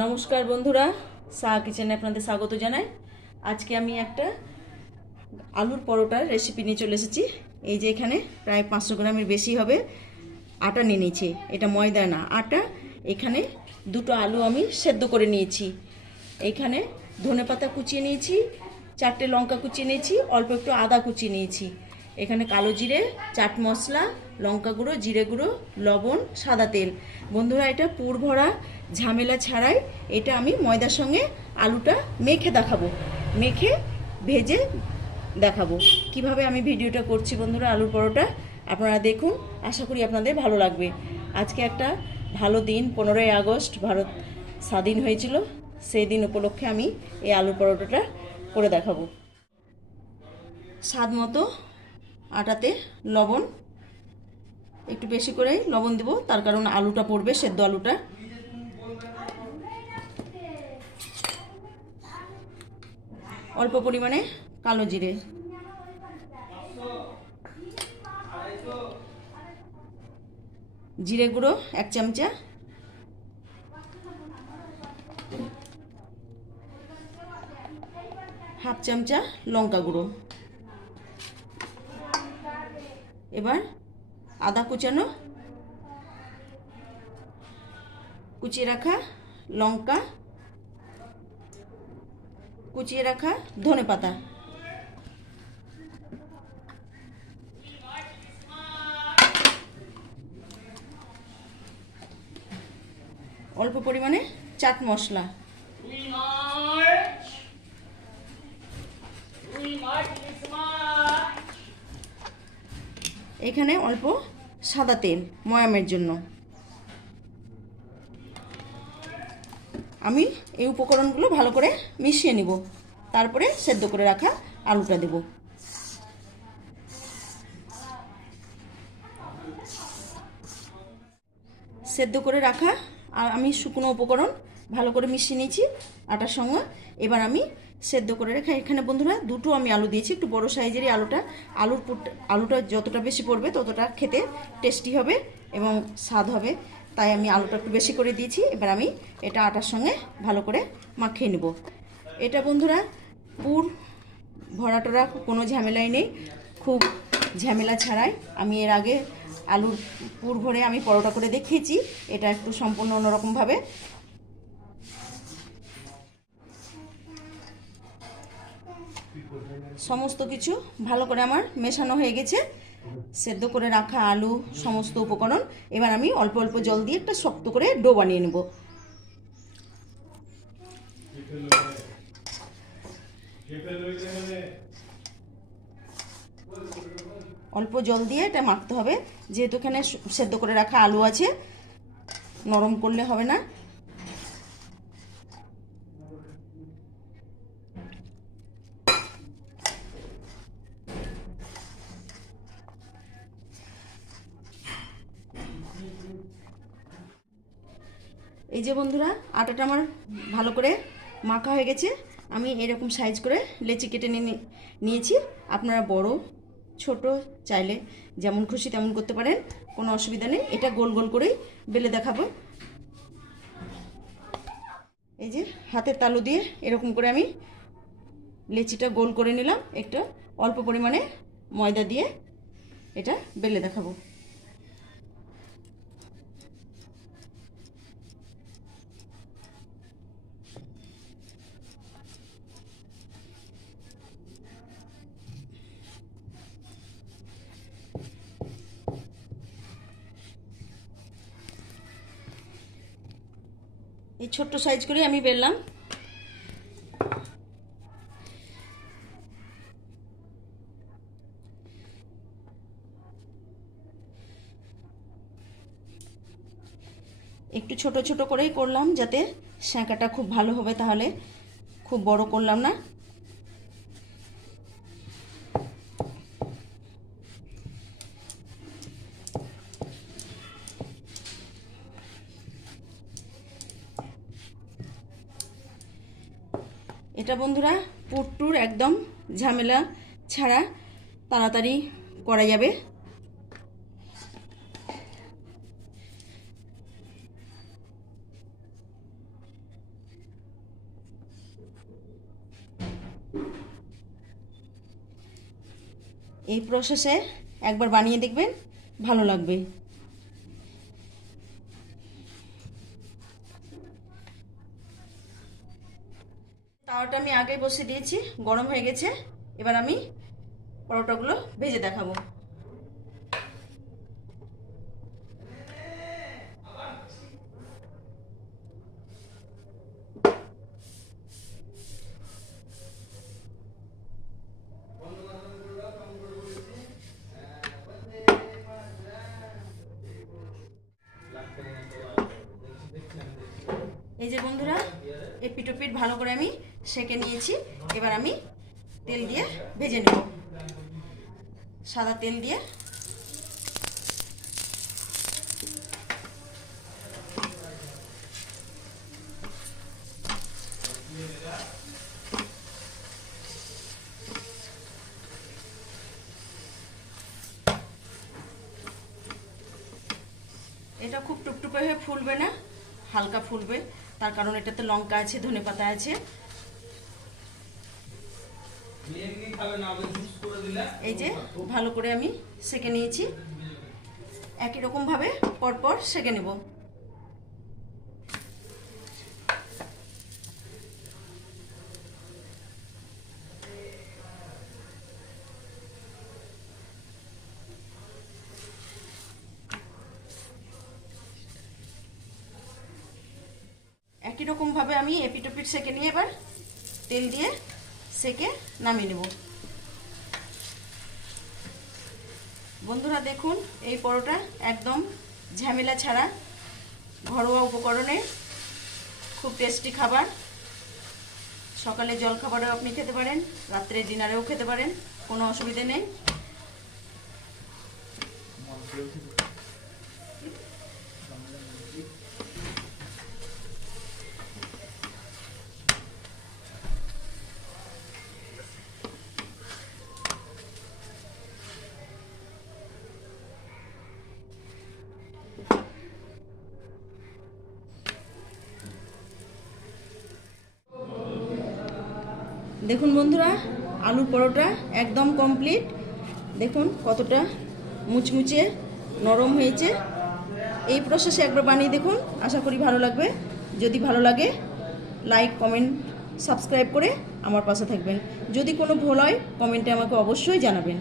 নমস্কার বন্ধুরা, সা কিচেনে আপনাদের স্বাগত জানাই। আজকে আমি একটা আলুর পরোটার রেসিপি নিয়ে চলে এসেছি। এই যে এখানে প্রায় পাঁচশো গ্রামের বেশি হবে। আটা নিয়ে নিয়েছি, এটা ময়দা না। আটা, এখানে দুটো আলু আমি সেদ্ধ করে নিয়েছি। এখানে ধনে পাতা কুচিয়ে নিয়েছি, চারটে লঙ্কা কুচিয়ে নিয়েছি, অল্প একটু আদা কুচিয়ে নিয়েছি। এখানে কালো জিরে, চাট মশলা লঙ্কা গুঁড়ো, জিরে গুঁড়ো, লবণ, সাদা তেল। বন্ধুরা, এটা পুর ভরা, ঝামেলা ছাড়াই এটা আমি ময়দার সঙ্গে আলুটা মেখে দেখাবো। মেখে ভেজে দেখাবো। কীভাবে আমি ভিডিওটা করছি বন্ধুরা, আলুর পরোটা, আপনারা দেখুন। আশা করি আপনাদের ভালো লাগবে। আজকে একটা ভালো দিন, পনেরোই আগস্ট, ভারত স্বাধীন হয়েছিল। সেই দিন উপলক্ষে আমি এই আলুর পরোটাটা করে দেখাবো। স্বাদ মতো আটাতে লবণ একটু বেশি করে লবণ দেবো, তার কারণ আলুটা পড়বে, সেদ্ধ আলুটা। অল্প পরিমাণে কালো জিরে। জিরে গুঁড়ো এক চামচা। হাফ চামচা লঙ্কা গুঁড়ো। এবার আদা কুচানো, কুচিয়ে রাখা লঙ্কা, কুচিয়ে রাখা ধনে পাতা। অল্প পরিমাণে চাট মশলা। এখানে অল্প সাদা তেল, ময়ামের জন্য। আমি এই উপকরণগুলো ভালো করে মিশিয়ে নিব। তারপরে সেদ্ধ করে রাখা আলুটা দেব। সেদ্ধ করে রাখা, আর আমি শুকনো উপকরণ ভালো করে মিশিয়ে নিয়েছি আটার সঙ্গে। এবার আমি সেদ্ধ করে রেখে, এখানে বন্ধুরা দুটো আমি আলু দিয়েছি, একটু বড় সাইজেরই আলুটা। আলুর আলুটা যতটা বেশি পড়বে ততটা খেতে টেস্টি হবে এবং স্বাদ হবে। তাই আমি আলুটা একটু বেশি করে দিয়েছি, এবার আমি এটা আটার সঙ্গে ভালো করে মাখিয়ে নেব। এটা বন্ধুরা পুর ভরাটরা কোনো ঝামেলাই নেই, খুব ঝামেলা ছাড়াই। আমি এর আগে আলুর পুর ভরে আমি পরোটা করে দেখিয়েছি, এটা একটু সম্পূর্ণ অন্যরকমভাবে। সমস্ত কিছু ভালো করে আমার মেশানো হয়ে গেছে। সেদ্ধ করে রাখা আলু, সমস্ত উপকরণ। এবার আমি অল্প অল্প জল দিয়ে একটা শক্ত করে ডো বানিয়ে নেব। অল্প জল দিয়ে এটা মাখতে হবে। যেহেতু এখানে সেদ্ধ করে রাখা আলু আছে, নরম করলে হবে না। এই যে বন্ধুরা, আটাটা আমার ভালো করে মাখা হয়ে গেছে। আমি এরকম সাইজ করে লেচি কেটে নিয়ে নিয়েছি। আপনারা বড়, ছোট চাইলে যেমন খুশি তেমন করতে পারেন, কোনো অসুবিধা নেই। এটা গোল গোল করেই বেলে দেখাবো। এই যে হাতের তালু দিয়ে এরকম করে আমি লেচিটা গোল করে নিলাম। একটু অল্প পরিমাণে ময়দা দিয়ে এটা বেলে দেখাবো। এই ছোট্ট সাইজ করে আমি বেললাম। একটু ছোট ছোট করেই করলাম যাতে শাঁকাটা খুব ভালো হবে, তাহলে খুব বড় করলাম না। এটা বন্ধুরা পুট্টুর একদম ঝামেলা ছাড়া তাড়াতাড়ি করা যাবে। এই প্রসেসে একবার বানিয়ে দেখবেন, ভালো লাগবে। তাওয়াটা আমি আগে বসে দিয়েছি, গরম হয়ে গেছে। এবার আমি পরোটাগুলো ভেজে দেখাবো। এই যে বন্ধুরা এপিটোপিট ভালো করে আমি সেকে নিয়েছি। এবার আমি তেল দিয়ে ভেজে নেব। সাদা তেল দিয়ে। এটা খুব টুকটুকে হয়ে ফুলবে না, হালকা ফুলবে। তার কারণ এটাতে লঙ্কা আছে ধনে পাতা আছে। এই যে, ভালো করে আমি সেকে নিয়েছি। একই রকমভাবে পরপর সেকে নেব। একই রকমভাবে আমি এপিটোপিট সেকে নিয়ে এবার তেল দিয়ে সেকে নামিয়ে নেব। বন্ধুরা দেখুন, এই পরোটা একদম ঝামেলা ছাড়া ঘরোয়া উপকরণে খুব টেস্টি খাবার। সকালে জল খাবারেও আপনি খেতে পারেন, রাত্রে ডিনারেও খেতে পারেন, কোনো অসুবিধে নেই। দেখুন বন্ধুরা, আলুর পরোটা একদম কমপ্লিট দেখুন কতটা মুচমুচে নরম হয়েছে। এই প্রসেসে একবার বানিয়ে দেখুন, আশা করি ভালো লাগবে। যদি ভালো লাগে লাইক কমেন্ট সাবস্ক্রাইব করে আমার পাশে থাকবেন। যদি কোনো ভুল হয় কমেন্টে আমাকে অবশ্যই জানাবেন।